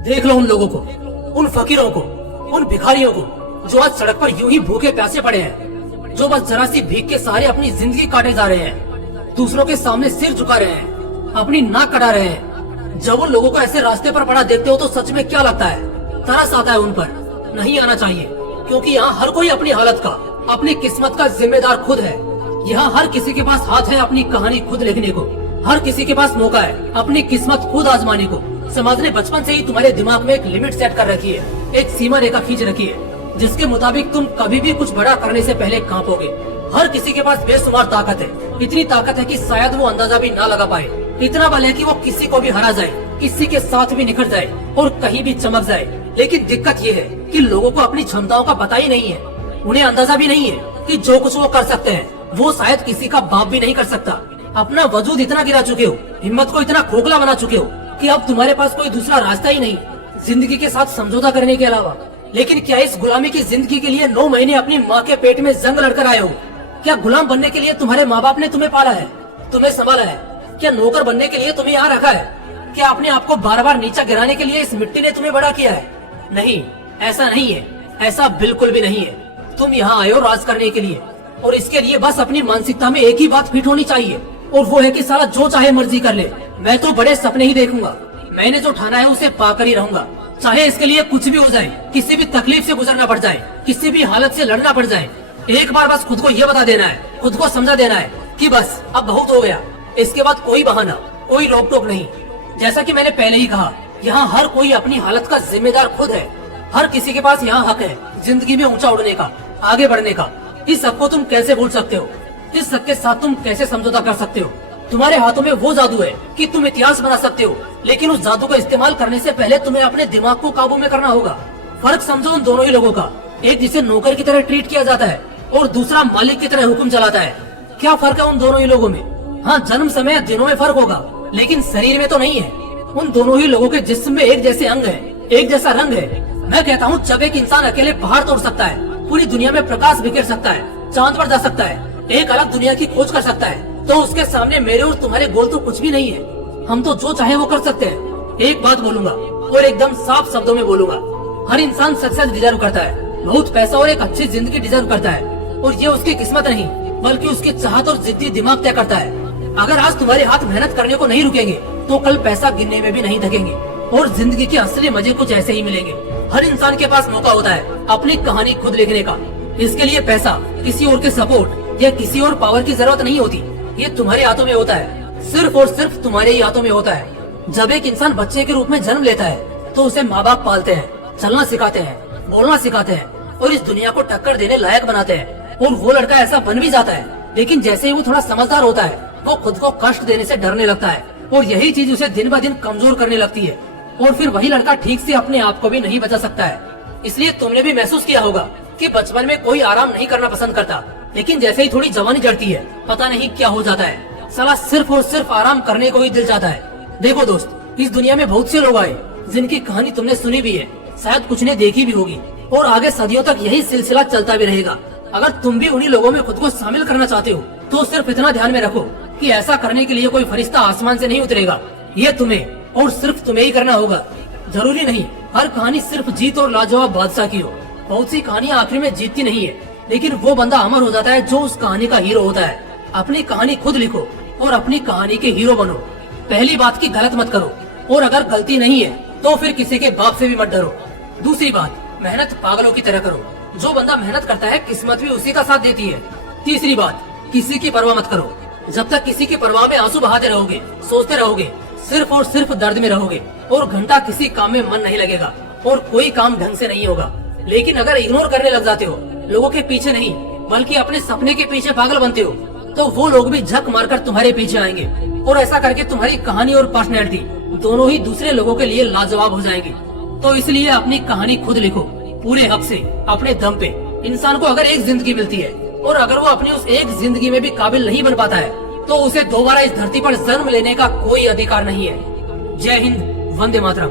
देख लो उन लोगों को, उन फकीरों को, उन भिखारियों को जो आज सड़क पर यूं ही भूखे प्यासे पड़े हैं, जो बस जरा सी भीख के सहारे अपनी जिंदगी काटे जा रहे हैं, दूसरों के सामने सिर झुका रहे हैं, अपनी नाक कटा रहे हैं। जब उन लोगों को ऐसे रास्ते पर पड़ा देखते हो तो सच में क्या लगता है? तरस आता है उन पर। नहीं आना चाहिए, क्योंकि यहाँ हर कोई अपनी हालत का, अपनी किस्मत का जिम्मेदार खुद है। यहाँ हर किसी के पास हाथ है अपनी कहानी खुद लिखने को। हर किसी के पास मौका है अपनी किस्मत खुद आजमाने को। समाज ने बचपन से ही तुम्हारे दिमाग में एक लिमिट सेट कर रखी है, एक सीमा रेखा खींच रखी है, जिसके मुताबिक तुम कभी भी कुछ बड़ा करने से पहले कांपोगे। हर किसी के पास बेशुमार ताकत है, इतनी ताकत है कि शायद वो अंदाजा भी ना लगा पाए। इतना बल है कि वो किसी को भी हरा जाए, किसी के साथ भी निखर जाए और कहीं भी चमक जाए। लेकिन दिक्कत ये है कि लोगों को अपनी क्षमताओं का पता ही नहीं है। उन्हें अंदाजा भी नहीं है कि जो कुछ वो कर सकते हैं वो शायद किसी का बाप भी नहीं कर सकता। अपना वजूद इतना गिरा चुके हो, हिम्मत को इतना खोखला बना चुके हो कि अब तुम्हारे पास कोई दूसरा रास्ता ही नहीं जिंदगी के साथ समझौता करने के अलावा। लेकिन क्या इस गुलामी की जिंदगी के लिए 9 महीने अपनी माँ के पेट में जंग लड़कर आए हो? क्या गुलाम बनने के लिए तुम्हारे माँ बाप ने तुम्हें पाला है, तुम्हें संभाला है? क्या नौकर बनने के लिए तुम्हें यहाँ रखा है? क्या अपने आप को बार बार नीचा गिराने के लिए इस मिट्टी ने तुम्हें बड़ा किया है? नहीं, ऐसा नहीं है, ऐसा बिल्कुल भी नहीं है। तुम यहाँ आए हो राज करने के लिए, और इसके लिए बस अपनी मानसिकता में एक ही बात फिट होनी चाहिए, और वो है कि साला जो चाहे मर्जी कर ले, मैं तो बड़े सपने ही देखूंगा। मैंने जो ठाना है उसे पाकर ही रहूंगा, चाहे इसके लिए कुछ भी हो जाए, किसी भी तकलीफ से गुजरना पड़ जाए, किसी भी हालत से लड़ना पड़ जाए। एक बार बस खुद को ये बता देना है, खुद को समझा देना है कि बस अब बहुत हो गया। इसके बाद कोई बहाना, कोई रोक टोक नहीं। जैसा कि मैंने पहले ही कहा, यहाँ हर कोई अपनी हालत का जिम्मेदार खुद है। हर किसी के पास यहाँ हक है जिंदगी में ऊंचा उड़ने का, आगे बढ़ने का। इस हक को तुम कैसे भूल सकते हो? इस हक के साथ तुम कैसे समझौता कर सकते हो? तुम्हारे हाथों में वो जादू है कि तुम इतिहास बना सकते हो, लेकिन उस जादू का इस्तेमाल करने से पहले तुम्हें अपने दिमाग को काबू में करना होगा। फर्क समझो उन दोनों ही लोगों का, एक जिसे नौकर की तरह ट्रीट किया जाता है और दूसरा मालिक की तरह हुक्म चलाता है। क्या फर्क है उन दोनों ही लोगों में? हाँ, जन्म समय दिनों में फर्क होगा, लेकिन शरीर में तो नहीं है। उन दोनों ही लोगों के जिस्म में एक जैसे अंग है, एक जैसा रंग है। मैं कहता हूँ जब एक इंसान अकेले पहाड़ तोड़ सकता है, पूरी दुनिया में प्रकाश बिखेर सकता है, चांद पर जा सकता है, एक अलग दुनिया की खोज कर सकता है, तो उसके सामने मेरे और तुम्हारे गोल तो कुछ भी नहीं है। हम तो जो चाहे वो कर सकते हैं। एक बात बोलूंगा और एकदम साफ शब्दों में बोलूंगा, हर इंसान सक्सेस डिजर्व करता है, बहुत पैसा और एक अच्छी जिंदगी डिजर्व करता है, और ये उसकी किस्मत नहीं बल्कि उसकी चाहत और जिद्दी दिमाग तय करता है। अगर आज तुम्हारे हाथ मेहनत करने को नहीं रुकेंगे तो कल पैसा गिनने में भी नहीं थकेंगे, और जिंदगी के असली मजे कुछ ऐसे ही मिलेंगे। हर इंसान के पास मौका होता है अपनी कहानी खुद लिखने का। इसके लिए पैसा, किसी और के सपोर्ट या किसी और पावर की जरूरत नहीं होती। ये तुम्हारे हाथों में होता है, सिर्फ और सिर्फ तुम्हारे ही हाथों में होता है। जब एक इंसान बच्चे के रूप में जन्म लेता है तो उसे माँ बाप पालते हैं, चलना सिखाते हैं, बोलना सिखाते हैं और इस दुनिया को टक्कर देने लायक बनाते हैं। और वो लड़का ऐसा बन भी जाता है, लेकिन जैसे ही वो थोड़ा समझदार होता है वो खुद को कष्ट देने से डरने लगता है, और यही चीज उसे दिन ब दिन कमजोर करने लगती है। और फिर वही लड़का ठीक से अपने आप को भी नहीं बचा सकता है। इसलिए तुमने भी महसूस किया होगा कि बचपन में कोई आराम नहीं करना पसंद करता, लेकिन जैसे ही थोड़ी जवानी चढ़ती है पता नहीं क्या हो जाता है, साला सिर्फ और सिर्फ आराम करने को ही दिल चाहता है। देखो दोस्त, इस दुनिया में बहुत से लोग आए जिनकी कहानी तुमने सुनी भी है, शायद कुछ ने देखी भी होगी, और आगे सदियों तक यही सिलसिला चलता भी रहेगा। अगर तुम भी उन्हीं लोगों में खुद को शामिल करना चाहते हो तो सिर्फ इतना ध्यान में रखो कि ऐसा करने के लिए कोई फरिश्ता आसमान से नहीं उतरेगा। ये तुम्हें और सिर्फ तुम्हें ही करना होगा। जरूरी नहीं हर कहानी सिर्फ जीत और लाजवाब बादशाह की हो। बहुत सी कहानियां आखिर में जीतती नहीं है, लेकिन वो बंदा अमर हो जाता है जो उस कहानी का हीरो होता है। अपनी कहानी खुद लिखो और अपनी कहानी के हीरो बनो। पहली बात की गलत मत करो, और अगर गलती नहीं है तो फिर किसी के बाप से भी मत डरो। दूसरी बात, मेहनत पागलों की तरह करो। जो बंदा मेहनत करता है किस्मत भी उसी का साथ देती है। तीसरी बात, किसी की परवाह मत करो। जब तक किसी की परवाह में आंसू बहाते रहोगे, सोचते रहोगे, सिर्फ और सिर्फ दर्द में रहोगे, और घंटा किसी काम में मन नहीं लगेगा और कोई काम ढंग से नहीं होगा। लेकिन अगर इग्नोर करने लग जाते हो, लोगों के पीछे नहीं बल्कि अपने सपने के पीछे पागल बनते हो, तो वो लोग भी झक मारकर तुम्हारे पीछे आएंगे, और ऐसा करके तुम्हारी कहानी और पर्सनैलिटी दोनों ही दूसरे लोगों के लिए लाजवाब हो जाएगी। तो इसलिए अपनी कहानी खुद लिखो, पूरे हक से, अपने दम पे। इंसान को अगर एक जिंदगी मिलती है और अगर वो अपनी उस एक जिंदगी में भी काबिल नहीं बन पाता है तो उसे दोबारा इस धरती पर जन्म लेने का कोई अधिकार नहीं है। जय हिंद, वंदे मातरम।